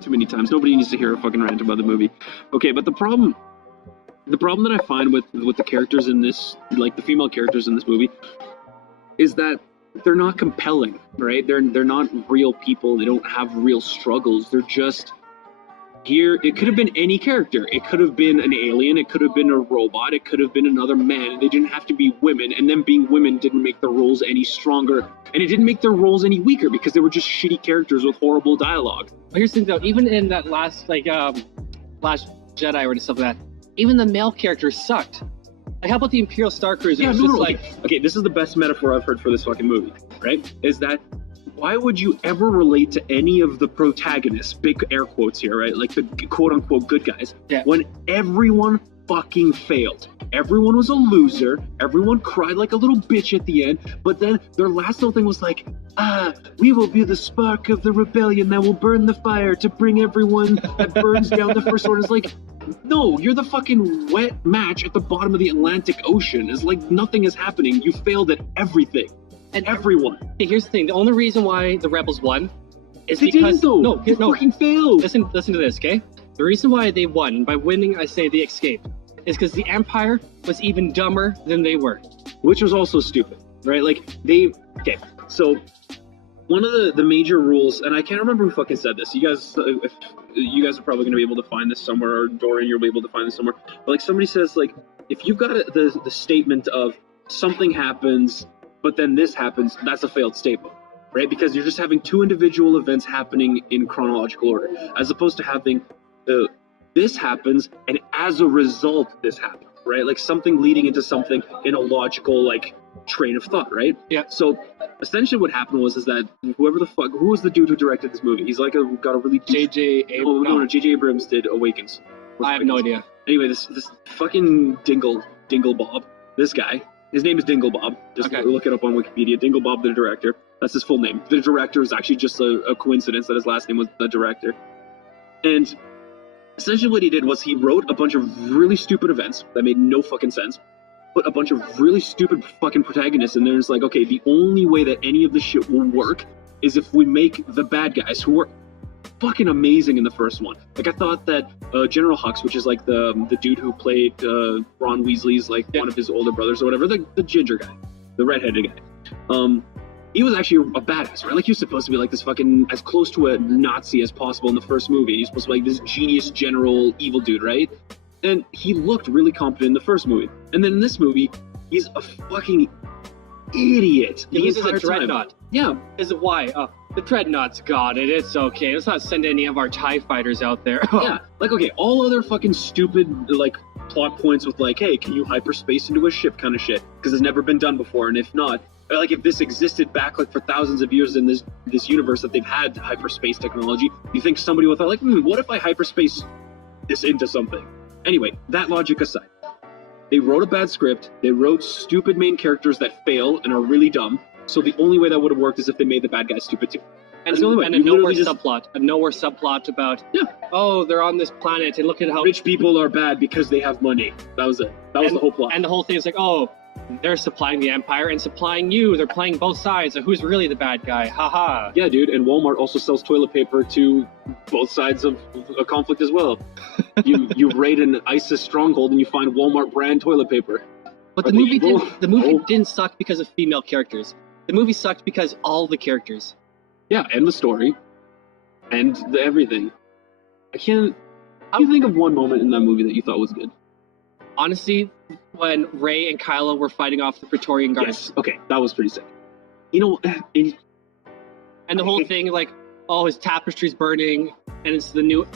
too many times. Nobody needs to hear a fucking rant about the movie. Okay, but the problem that I find with the characters in this, like the female characters in this movie, is that they're not compelling, right? They're not real people. They don't have real struggles. They're just here. It could have been any character. It could have been an alien. It could have been a robot. It could have been another man. They didn't have to be women. And them being women didn't make their roles any stronger. And it didn't make their roles any weaker because they were just shitty characters with horrible dialogue. But here's the thing though, even in that last Jedi or stuff like that, even the male characters sucked. Like, how about the Imperial Star Cruiser? Yeah, no, okay, this is the best metaphor I've heard for this fucking movie, right? Is that why would you ever relate to any of the protagonists, big air quotes here, right? Like the quote-unquote good guys, when everyone fucking failed. Everyone was a loser. Everyone cried like a little bitch at the end. But then their last little thing was like, we will be the spark of the rebellion that will burn the fire to bring everyone that burns down the First Order. It's like, no, you're the fucking wet match at the bottom of the Atlantic Ocean. It's like nothing is happening. You failed at everything. And everyone. Hey, here's the thing. The only reason why the rebels won is they because... didn't, though. They fucking failed. Listen to this, okay? The reason why they won, and by winning I say they escaped, is because the Empire was even dumber than they were. Which was also stupid, right? Like, okay, so one of the major rules, and I can't remember who fucking said this. You guys, if you guys are probably going to be able to find this somewhere, or Dorian, you'll be able to find this somewhere. But like somebody says, like, if you've got the statement of something happens, but then this happens, that's a failed statement, right? Because you're just having two individual events happening in chronological order, as opposed to having this happens, and as a result, this happens, right? Like something leading into something in a logical, like, train of thought, right? Yeah. So essentially what happened was that who was the dude who directed this movie? He's like got a really J.J. Abrams. Oh no, J.J. Abrams did Awakens. I have no idea. Anyway, this fucking Dingle Bob, this guy, his name is Dingle Bob. Just look it up on Wikipedia. Dingle Bob, the director. That's his full name. The director is actually just a coincidence that his last name was the director. And essentially what he did was he wrote a bunch of really stupid events that made no fucking sense, put a bunch of really stupid fucking protagonists in there. It's like, okay, the only way that any of this shit will work is if we make the bad guys, who were fucking amazing in the first one. Like, I thought that General Hux, which is like the dude who played Ron Weasley's, like, one of his older brothers or whatever, the ginger guy, the redheaded guy, he was actually a badass, right? Like, he was supposed to be like this fucking, as close to a Nazi as possible in the first movie. He's supposed to be like this genius general evil dude, right? And he looked really competent in the first movie. And then in this movie, he's a fucking idiot. He uses a dreadnought. Yeah. Is it why? The dreadnought's got it. It's okay. Let's not send any of our TIE fighters out there. Yeah. Like, okay, all other fucking stupid, like, plot points with, like, hey, can you hyperspace into a ship kind of shit? Because it's never been done before. And if not, like, if this existed back, like, for thousands of years in this universe that they've had hyperspace technology, you think somebody would thought, like, what if I hyperspace this into something? Anyway, that logic aside, they wrote a bad script. They wrote stupid main characters that fail and are really dumb. So the only way that would have worked is if they made the bad guys stupid too. And a nowhere subplot about, oh, they're on this planet and look at how rich people are bad because they have money. That was it. That was the whole plot. And the whole thing is like, oh, they're supplying the Empire and supplying you. They're playing both sides. So who's really the bad guy? Haha. Yeah, dude. And Walmart also sells toilet paper to both sides of a conflict as well. You raid an ISIS stronghold and you find Walmart brand toilet paper. But the movie didn't suck because of female characters. The movie sucked because all the characters. Yeah, and the story. And everything. Can you think of one moment in that movie that you thought was good? Honestly, when Rey and Kylo were fighting off the Praetorian Guards. Yes, okay, that was pretty sick. You know, and the whole thing, like, oh, his tapestry's burning, and it's the new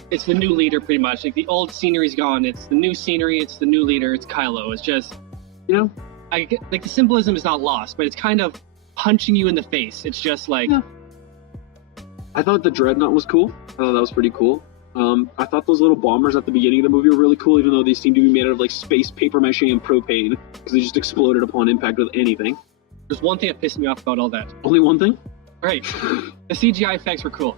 leader, pretty much. Like, the old scenery's gone. It's the new scenery. It's the new leader. It's Kylo. It's just, you know, like, the symbolism is not lost, but it's kind of punching you in the face. It's just like. Yeah. I thought the dreadnought was cool. I thought that was pretty cool. I thought those little bombers at the beginning of the movie were really cool, even though they seemed to be made out of, like, space paper mache and propane, because they just exploded upon impact with anything. There's one thing that pissed me off about all that. Only one thing? Right. The CGI effects were cool.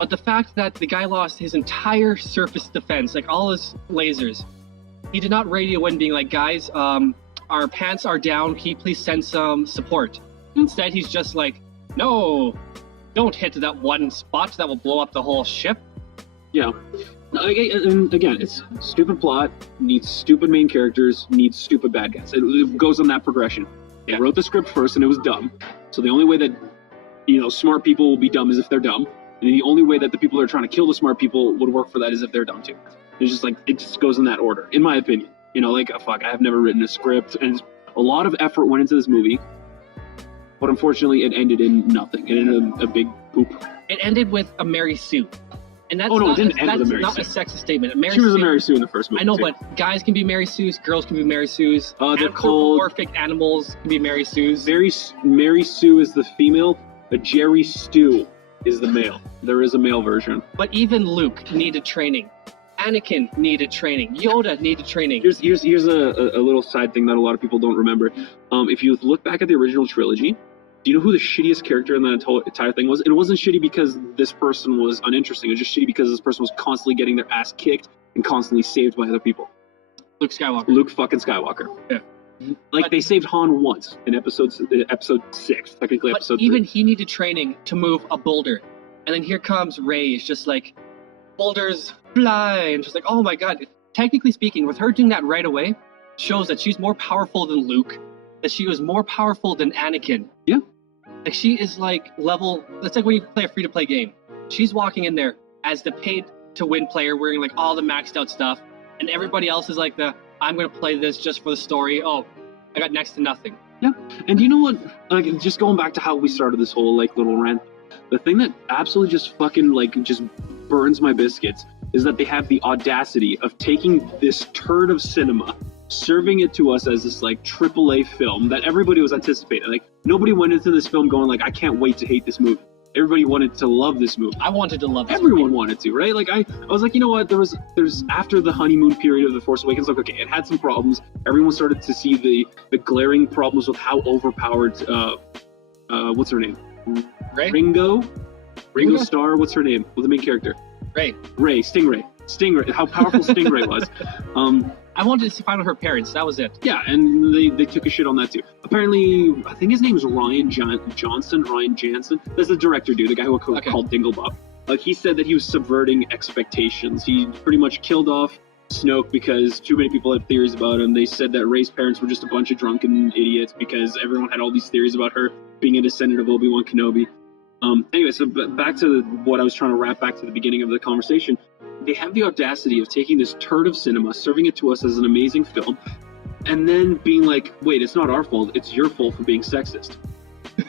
But the fact that the guy lost his entire surface defense, like all his lasers, he did not radio in being like, guys, our pants are down, can you please send some support? Instead, he's just like, no, don't hit that one spot, that will blow up the whole ship. Yeah. And again, it's stupid plot, needs stupid main characters, needs stupid bad guys. It goes on that progression. They wrote the script first and it was dumb. So the only way that, smart people will be dumb is if they're dumb. And the only way that the people that are trying to kill the smart people would work for that is if they're dumb too. It's just it just goes in that order, in my opinion. I have never written a script, and a lot of effort went into this movie. But unfortunately, it ended in nothing. It ended in a big poop. It ended with a Mary Sue. And that's it didn't end with a Mary not Sue. a sexist statement. She was a Mary Sue in the first movie. I know, too. but guys can be Mary Sues, girls can be Mary Sues. They're called... Anthropomorphic animals can be Mary Sues. Mary Sue is the female, a Jerry Stu is the male. There is a male version. But even Luke needed training. Anakin needed training. Yoda needed training. Here's a little side thing that a lot of people don't remember. If you look back at the original trilogy, do you know who the shittiest character in that entire thing was? And it wasn't shitty because this person was uninteresting. It was just shitty because this person was constantly getting their ass kicked and constantly saved by other people. Luke Skywalker. Luke fucking Skywalker. Yeah. They saved Han once in episode 6, technically but episode 3. Even he needed training to move a boulder. And then here comes Rey. It's just boulders fly. And just oh my god. Technically speaking, with her doing that right away, shows that she's more powerful than Luke. That she was more powerful than Anakin. Yeah. She is level. That's when you play a free-to-play game. She's walking in there as the paid-to-win player, wearing all the maxed-out stuff, and everybody else is I'm gonna play this just for the story. Oh, I got next to nothing. Yeah, and you know what? Just going back to how we started this whole little rant, the thing that absolutely just fucking just burns my biscuits is that they have the audacity of taking this turd of cinema, serving it to us as this AAA film that everybody was anticipating. Nobody went into this film going I can't wait to hate this movie. Everybody wanted to love this movie. I wanted to love this Everyone movie. wanted to, right? I was you know what? There's after the honeymoon period of The Force Awakens, okay, it had some problems. Everyone started to see the glaring problems with how overpowered what's her name? Rey? Ringo Starr, what's her name? Well, the main character. Rey, Stingray, how powerful Stingray was. I wanted to find out her parents. That was it. Yeah, and they took a shit on that too. Apparently, I think his name is Ryan Jansen. That's the director dude, the guy who called Dinglebob. He said that he was subverting expectations. He pretty much killed off Snoke because too many people had theories about him. They said that Rey's parents were just a bunch of drunken idiots because everyone had all these theories about her being a descendant of Obi-Wan Kenobi. Anyway, so back to what I was trying to wrap back to the beginning of the conversation. They have the audacity of taking this turd of cinema, serving it to us as an amazing film, and then being wait, it's not our fault, it's your fault for being sexist,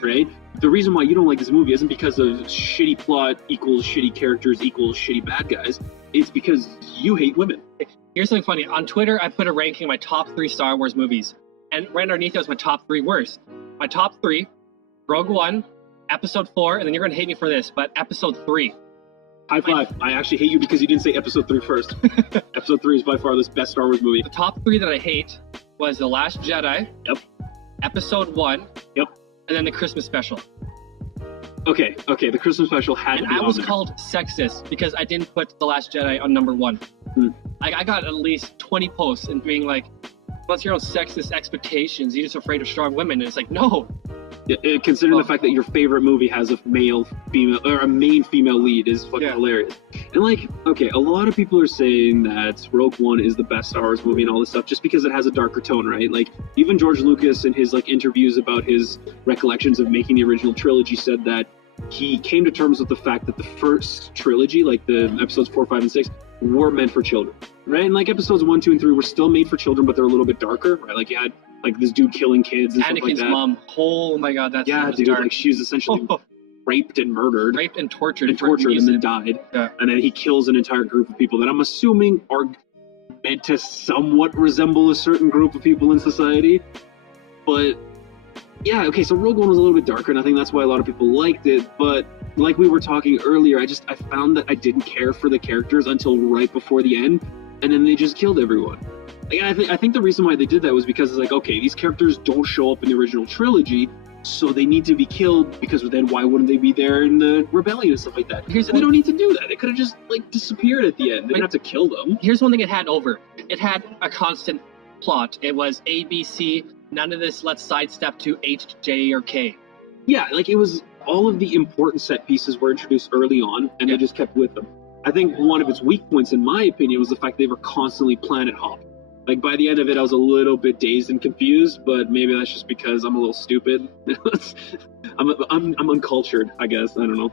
right? The reason why you don't like this movie isn't because of shitty plot equals shitty characters equals shitty bad guys. It's because you hate women. Here's something funny. On Twitter, I put a ranking of my top 3 Star Wars movies, and right underneath it was my top 3 worst. My top 3, Rogue One, Episode 4, and then you're going to hate me for this, but Episode 3. High five. I actually hate you because you didn't say Episode 3 first. Episode 3 is by far the best Star Wars movie. The top 3 that I hate was The Last Jedi. Yep. Episode 1. Yep. And then the Christmas special. Okay, the Christmas special had to be on there. And I was called sexist because I didn't put The Last Jedi on number 1. I got at least 20 posts and being what's your own sexist expectations? You're just afraid of strong women. And it's no. Considering the fact that your favorite movie has a main female lead is fucking hilarious. And okay, a lot of people are saying that Rogue One is the best Star Wars movie and all this stuff just because it has a darker tone, right? Even George Lucas in his interviews about his recollections of making the original trilogy said that he came to terms with the fact that the first trilogy, the episodes 4, 5, and 6, were meant for children, right? And episodes 1, 2, and 3 were still made for children, but they're a little bit darker, right? You had this dude killing kids and Anakin's stuff like that. mom. Oh my god, that's dude. dark. She was essentially raped and murdered. Raped and tortured. And then died. Yeah. And then he kills an entire group of people that I'm assuming are meant to somewhat resemble a certain group of people in society. But yeah, okay, so Rogue One was a little bit darker, and I think that's why a lot of people liked it. But like we were talking earlier, I found that I didn't care for the characters until right before the end, and then they just killed everyone. I think the reason why they did that was because it's okay, these characters don't show up in the original trilogy, so they need to be killed, because then why wouldn't they be there in the rebellion and stuff like that? They don't need to do that. They could have just disappeared at the end. They didn't have to kill them. Here's one thing it had over. It had a constant plot. It was A, B, C. None of this let's sidestep to H, J, or K. Yeah, it was all of the important set pieces were introduced early on, and they just kept with them. I think one of its weak points, in my opinion, was the fact they were constantly planet hopping. Like, by the end of it, I was a little bit dazed and confused, but maybe that's just because I'm a little stupid. I'm uncultured, I guess. I don't know.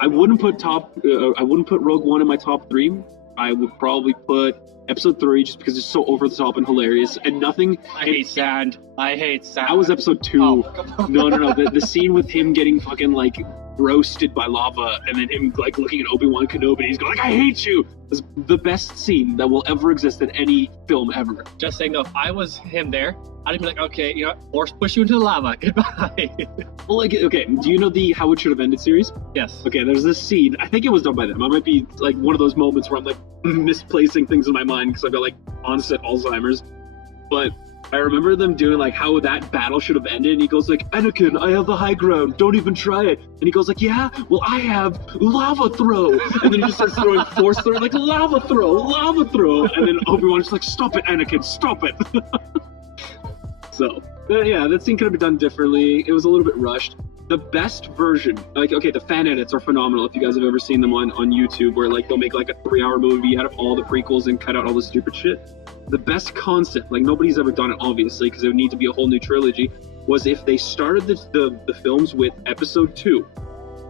I wouldn't put Rogue One in my top 3. I would probably put Episode 3 just because it's so over the top and hilarious, and nothing. I hate sand. That was Episode 2. Oh. No. The scene with him getting fucking like roasted by lava, and then him like looking at Obi-Wan Kenobi, and he's going like, "I hate you." It's the best scene that will ever exist in any film ever. Just saying though, if I was him there, I'd be like, okay, you know, Force push you into the lava. Goodbye. Well, like, okay, do you know the How It Should Have Ended series? Yes. Okay, there's this scene. I think it was done by them. I might be like one of those moments where I'm like misplacing things in my mind because I've got like onset Alzheimer's. But I remember them doing like how that battle should have ended. And he goes like, "Anakin, I have the high ground. Don't even try it." And he goes like, "Yeah, well, I have lava throw." And then he just starts throwing Force throw, like lava throw. And then Obi-Wan's just like, "Stop it, Anakin, stop it." So, yeah, that scene could have been done differently. It was a little bit rushed. The best version, like, okay, the fan edits are phenomenal. If you guys have ever seen them on YouTube, where like they'll make like a 3-hour movie out of all the prequels and cut out all the stupid shit. The best concept, like nobody's ever done it, obviously, because it would need to be a whole new trilogy, was if they started the films with Episode 2.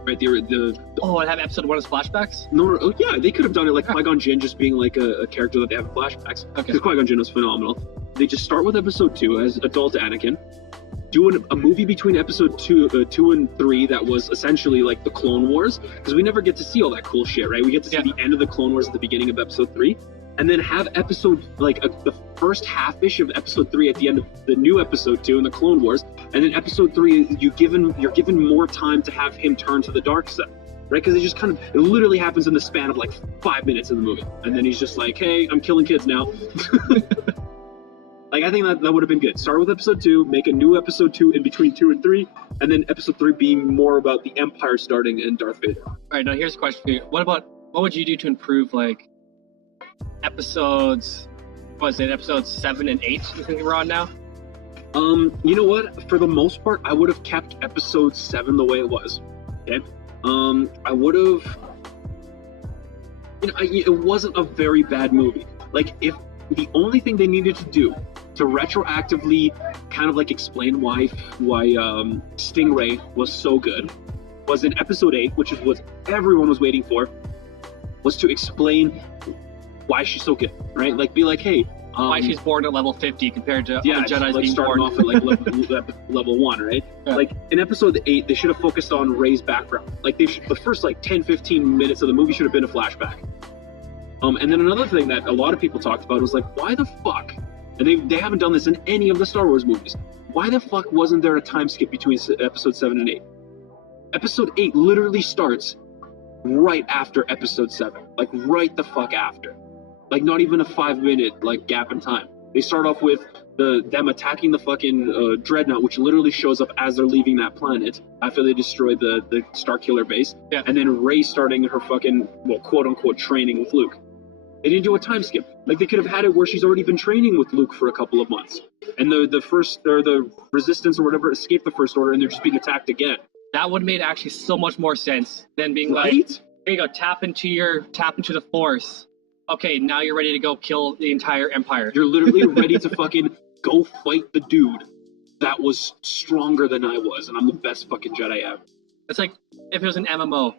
Right, and have Episode 1 as flashbacks? No, oh, yeah, they could have done it like Qui-Gon Jinn just being like a character that they have in flashbacks. Okay. Because Qui-Gon Jinn was phenomenal. They just start with Episode 2 as adult Anakin, do a movie between Episode 2 and 3 that was essentially like the Clone Wars, because we never get to see all that cool shit, right? We get to see the end of the Clone Wars at the beginning of Episode 3, and then have the first half-ish of Episode 3 at the end of the new Episode 2 in the Clone Wars, and then Episode 3 you're given more time to have him turn to the dark side, right? Because it literally happens in the span of like 5 minutes in the movie, and then he's just like, "Hey, I'm killing kids now." Like, I think that would have been good. Start with Episode 2, make a new Episode 2 in between 2 and 3, and then Episode 3 being more about the Empire starting and Darth Vader. All right, now here's a question for you. What would you do to improve, like, episodes 7 and 8, you think we're on now? You know what? For the most part, I would have kept Episode 7 the way it was. Okay? I would have... it wasn't a very bad movie. Like, if the only thing they needed to do to retroactively kind of like explain why Stingray was so good was in Episode 8, which is what everyone was waiting for, was to explain why she's so good, right? Like, be like, hey, why she's born at level 50 compared to other Jedi's like being starting born off at like level 1, right? Yeah. Like in Episode 8, they should have focused on Rey's background. Like the first like 10-15 minutes of the movie should have been a flashback. And then another thing that a lot of people talked about was like, why the fuck? And they haven't done this in any of the Star Wars movies. Why the fuck wasn't there a time skip between Episode 7 and 8? Episode 8 literally starts right after Episode 7. Like, right the fuck after. Like, not even a 5-minute, like, gap in time. They start off with them attacking the fucking Dreadnought, which literally shows up as they're leaving that planet after they destroy the Starkiller base. Yeah. And then Rey starting her fucking, well, quote-unquote training with Luke. They didn't do a time skip. Like, they could have had it where she's already been training with Luke for a couple of months. And the Resistance or whatever escaped the First Order and they're just being attacked again. That would have made actually so much more sense than being right? Like, here you go, tap into the Force. Okay, now you're ready to go kill the entire Empire. You're literally ready to fucking go fight the dude that was stronger than I was, and I'm the best fucking Jedi ever. It's like if it was an MMO,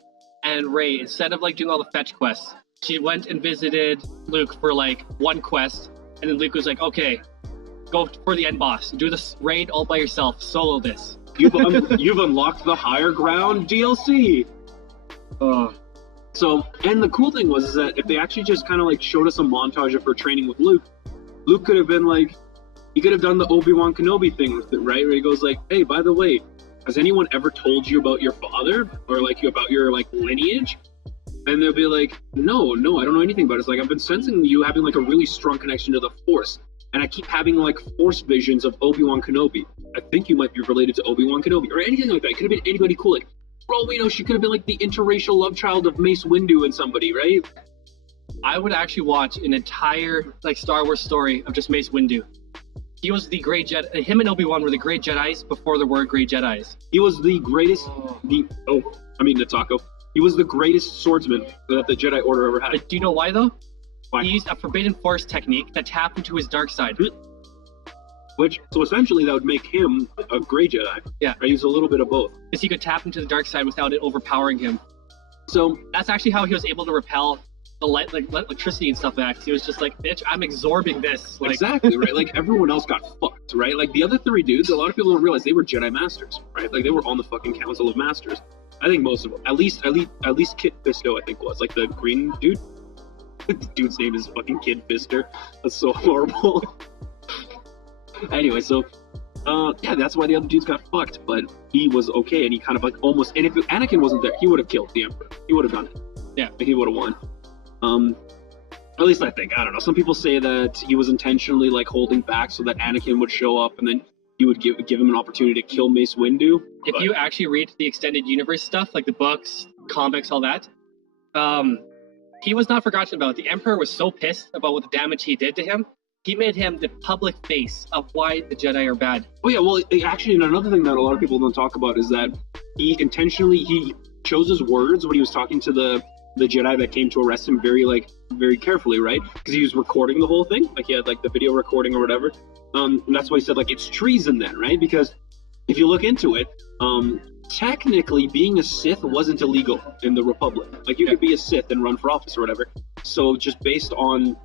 and Rey, instead of like doing all the fetch quests, she went and visited Luke for like one quest, and then Luke was like, okay, go for the end boss. Do this raid all by yourself. Solo this. You've unlocked the higher ground DLC. So, and the cool thing was is that if they actually just kind of like showed us a montage of her training with Luke, Luke could have been like, he could have done the Obi-Wan Kenobi thing with it, right? Where he goes like, hey, by the way, has anyone ever told you about your father or like about your like lineage? And they'll be like, no, I don't know anything about it. It's like, I've been sensing you having like a really strong connection to the Force. And I keep having like Force visions of Obi-Wan Kenobi. I think you might be related to Obi-Wan Kenobi or anything like that. It could have been anybody cool. Like, for all we know, she could have been like the interracial love child of Mace Windu and somebody, right? I would actually watch an entire like Star Wars story of just Mace Windu. He was the great Jedi. Him and Obi-Wan were the great Jedis before there were great Jedis. He was the greatest. The taco. He was the greatest swordsman that the Jedi Order ever had. But do you know why, though? Why? He used a Forbidden Force technique that tapped into his dark side. So essentially that would make him a gray Jedi. Yeah. Right? He was a little bit of both. Because he could tap into the dark side without it overpowering him. So that's actually how he was able to repel the light, like electricity and stuff back. He was just like, bitch, I'm absorbing this. Like, exactly, right? Like, everyone else got fucked, right? Like, the other three dudes, a lot of people don't realize they were Jedi Masters, right? Like, they were on the fucking Council of Masters. I think most of them. At least Kit Fisto, I think, was. Like, the green dude. The dude's name is fucking Kid Fister. That's so horrible. Anyway, so, yeah, that's why the other dudes got fucked, but he was okay, and he kind of, like, almost... And if Anakin wasn't there, he would have killed the Emperor. He would have done it. Yeah. He would have won. At least I think. I don't know. Some people say that he was intentionally, like, holding back so that Anakin would show up, and then he would give him an opportunity to kill Mace Windu. If you actually read the extended universe stuff, like the books, comics, all that, he was not forgotten about. The Emperor was so pissed about what the damage he did to him, he made him the public face of why the Jedi are bad. Oh yeah, well, actually, another thing that a lot of people don't talk about is that he chose his words when he was talking to the Jedi that came to arrest him very carefully, right? Because he was recording the whole thing, like he had like the video recording or whatever. And that's why he said like it's treason then, right? Because if you look into it, technically being a Sith wasn't illegal in the Republic. Like you could be a Sith and run for office or whatever. So just based on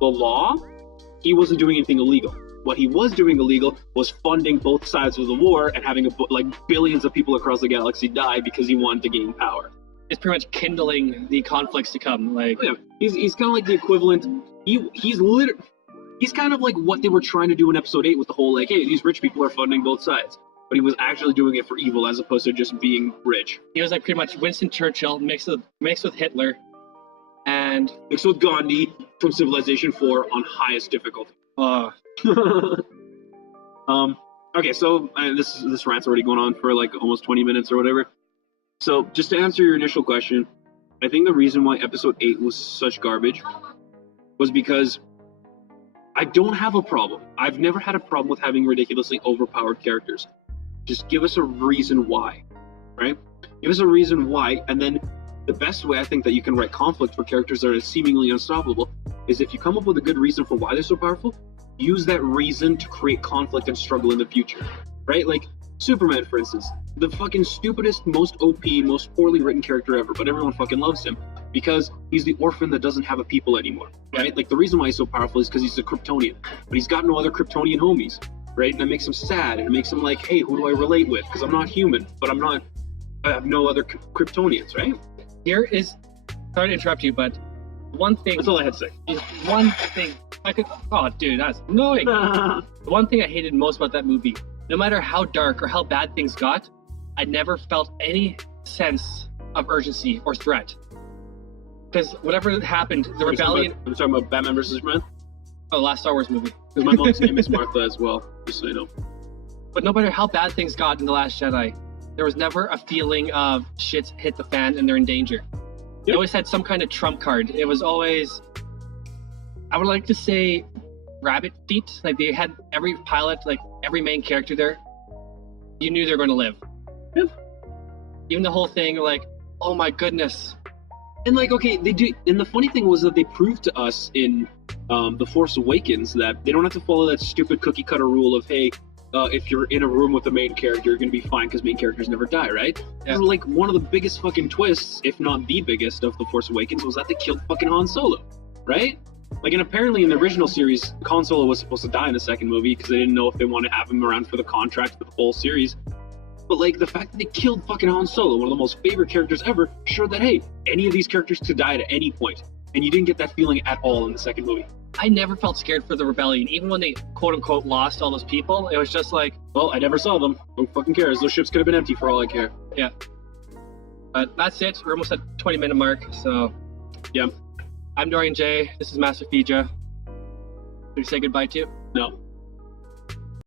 the law, he wasn't doing anything illegal. What he was doing illegal was funding both sides of the war and having like billions of people across the galaxy die because he wanted to gain power. It's pretty much kindling the conflicts to come. Like, yeah, he's kind of like the equivalent. He's kind of like what they were trying to do in Episode 8 with the whole like, hey, these rich people are funding both sides. But he was actually doing it for evil as opposed to just being rich. He was like pretty much Winston Churchill mixed with Hitler, and mixed with Gandhi from Civilization 4 on highest difficulty. Okay, so this rant's already going on for like almost 20 minutes or whatever. So, just to answer your initial question, I think the reason why Episode 8 was such garbage was because I don't have a problem. I've never had a problem with having ridiculously overpowered characters. Just give us a reason why, right? Give us a reason why, and then the best way I think that you can write conflict for characters that are seemingly unstoppable is if you come up with a good reason for why they're so powerful, use that reason to create conflict and struggle in the future, right? Like, Superman, for instance, the fucking stupidest, most OP, most poorly written character ever, but everyone fucking loves him because he's the orphan that doesn't have a people anymore, right? Like, the reason why he's so powerful is because he's a Kryptonian, but he's got no other Kryptonian homies, right? And that makes him sad, and it makes him like, hey, who do I relate with? Because I'm not human, but I have no other Kryptonians, right? Here is, sorry to interrupt you, but one thing... That's all I had to say. One thing, oh, dude, that's annoying. The one thing I hated most about that movie, no matter how dark or how bad things got, I never felt any sense of urgency or threat. Because whatever happened, the rebellion... We're talking about Batman vs. Superman? Oh, last Star Wars movie. Because my mom's name is Martha as well, just so you know. But no matter how bad things got in The Last Jedi, there was never a feeling of shit's hit the fan and they're in danger. They always had some kind of trump card. It was always, I would like to say, rabbit feet. Like they had every pilot, like every main character there, you knew they were going to live. Yeah. Even the whole thing, like, oh my goodness. And like, okay, they do. And the funny thing was that they proved to us in The Force Awakens that they don't have to follow that stupid cookie cutter rule of, hey, if you're in a room with the main character, you're going to be fine because main characters never die, right? Yeah. Like, one of the biggest fucking twists, if not the biggest, of The Force Awakens was that they killed fucking Han Solo, right? Like, and apparently in the original series, Han Solo was supposed to die in the second movie because they didn't know if they wanted to have him around for the contract for the whole series. But, like, the fact that they killed fucking Han Solo, one of the most favorite characters ever, showed that, hey, any of these characters could die at any point. And you didn't get that feeling at all in the second movie. I never felt scared for the rebellion. Even when they, quote-unquote, lost all those people, it was just like... Well, I never saw them. Who fucking cares? Those ships could have been empty for all I care. Yeah. But that's it. We're almost at 20-minute mark, so... Yeah. I'm Dorian J. This is MasterFeja. Did you say goodbye to? No.